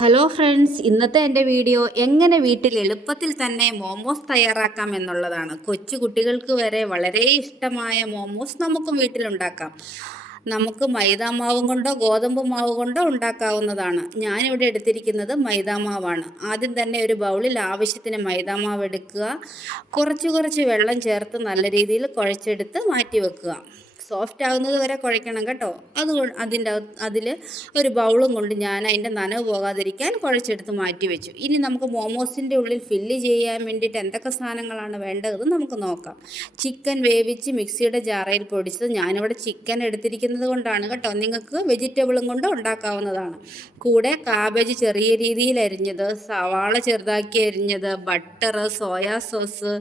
Hello friends, ഇന്നത്തെ എൻ്റെ video എങ്ങനെ വീട്ടിൽ എളുപ്പത്തിൽ തന്നെ മോമോസ് തയ്യാറാക്കാം എന്നുള്ളതാണ്. കൊച്ചു കുട്ടികൾക്ക് വരെ വളരെ ഇഷ്ടമായ മോമോസ് നമുക്കും വീട്ടിലുണ്ടാക്കാം. നമുക്ക് മൈദാമാവും കൊണ്ടോ ഗോതമ്പ് മാവ് കൊണ്ടോ ഉണ്ടാക്കാവുന്നതാണ്. ഞാനിവിടെ എടുത്തിരിക്കുന്നത് മൈദാമാവാണ്. ആദ്യം തന്നെ ഒരു ബൗളിൽ ആവശ്യത്തിന് മൈദാമാവ് എടുക്കുക. കുറച്ച് വെള്ളം ചേർത്ത് നല്ല രീതിയിൽ കുഴച്ചെടുത്ത് മാറ്റി വെക്കുക. സോഫ്റ്റ് ആകുന്നത് വരെ കുഴയ്ക്കണം കേട്ടോ. അതിൽ ഒരു ബൗളും കൊണ്ട് ഞാൻ അതിൻ്റെ നനവ് പോകാതിരിക്കാൻ കുഴച്ചെടുത്ത് മാറ്റി വെച്ചു. ഇനി നമുക്ക് മോമോസിൻ്റെ ഉള്ളിൽ ഫില്ല് ചെയ്യാൻ വേണ്ടിയിട്ട് എന്തൊക്കെ സാധനങ്ങളാണ് വേണ്ടതെന്ന് നമുക്ക് നോക്കാം. ചിക്കൻ വേവിച്ച് മിക്സിയുടെ ജാറയിൽ പൊടിച്ചത്. ഞാനിവിടെ ചിക്കൻ എടുത്തിരിക്കുന്നത് കൊണ്ടാണ് കേട്ടോ. നിങ്ങൾക്ക് വെജിറ്റബിളും കൊണ്ട് ഉണ്ടാക്കാവുന്നതാണ്. കൂടെ കാബേജ് ചെറിയ രീതിയിൽ അരിഞ്ഞത്, സവാള ചെറുതാക്കി അരിഞ്ഞത്, ബട്ടർ, സോയാ സോസ്,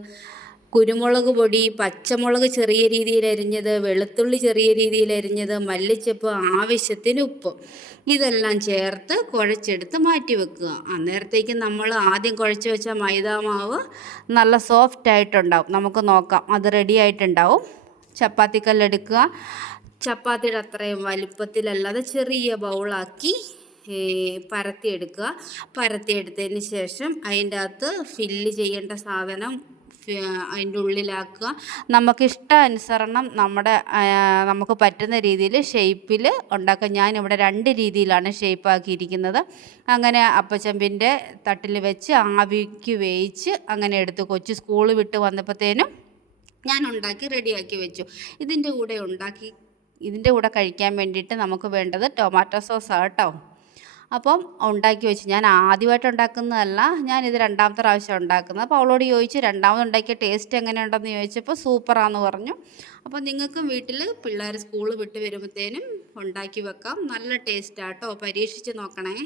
കുരുമുളക് പൊടി, പച്ചമുളക് ചെറിയ രീതിയിൽ അരിഞ്ഞത്, വെളുത്തുള്ളി ചെറിയ രീതിയിൽ അരിഞ്ഞത്, മല്ലിച്ചപ്പ്, ആവശ്യത്തിന് ഉപ്പ്, ഇതെല്ലാം ചേർത്ത് കുഴച്ചെടുത്ത് മാറ്റി വെക്കുക. അന്നേരത്തേക്ക് നമ്മൾ ആദ്യം കുഴച്ച് വെച്ച മൈദാമാവ് നല്ല സോഫ്റ്റ് ആയിട്ടുണ്ടാവും. നമുക്ക് നോക്കാം, അത് റെഡി ആയിട്ടുണ്ടാവും. ചപ്പാത്തിക്കല്ലെടുക്കുക. ചപ്പാത്തിയുടെ അത്രയും വലിപ്പത്തിലല്ലാതെ ചെറിയ ബൗളാക്കി പരത്തിയെടുക്കുക. പരത്തിയെടുത്തതിന് ശേഷം അതിൻ്റെ അകത്ത് ഫില്ല് ചെയ്യേണ്ട സാധനം അതിൻ്റെ ഉള്ളിലാക്കുക. നമുക്കിഷ്ടാനുസരണം നമുക്ക് പറ്റുന്ന രീതിയിൽ ഷേപ്പിൽ ഉണ്ടാക്കാം. ഞാനിവിടെ 2 രീതിയിലാണ് ഷേപ്പാക്കിയിരിക്കുന്നത്. അങ്ങനെ അപ്പച്ചമ്പിൻ്റെ തട്ടിൽ വെച്ച് ആവിക്ക് വേവിച്ച് അങ്ങനെ എടുത്തു. കൊച്ചു സ്കൂൾ വിട്ട് വന്നപ്പോഴത്തേനും ഞാൻ ഉണ്ടാക്കി റെഡിയാക്കി വെച്ചു. ഇതിൻ്റെ കൂടെ കഴിക്കാൻ വേണ്ടിയിട്ട് നമുക്ക് വേണ്ടത് ടൊമാറ്റോ സോസാണ് കേട്ടോ. അപ്പം ഉണ്ടാക്കി വെച്ചു. ഞാൻ ആദ്യമായിട്ട് ഉണ്ടാക്കുന്നതല്ല, ഞാനിത് 2ാമത്തെ പ്രാവശ്യം ഉണ്ടാക്കുന്നത്. അപ്പോൾ അവളോട് ചോദിച്ചു രണ്ടാമത് ഉണ്ടാക്കിയ ടേസ്റ്റ് എങ്ങനെയുണ്ടെന്ന് ചോദിച്ചപ്പോൾ സൂപ്പറാന്ന് പറഞ്ഞു. അപ്പോൾ നിങ്ങൾക്കും വീട്ടിൽ പിള്ളേർ സ്കൂൾ വിട്ട് വരുമ്പോഴത്തേനും ഉണ്ടാക്കി വെക്കാം. നല്ല ടേസ്റ്റാട്ടോ, പരീക്ഷിച്ച് നോക്കണേ.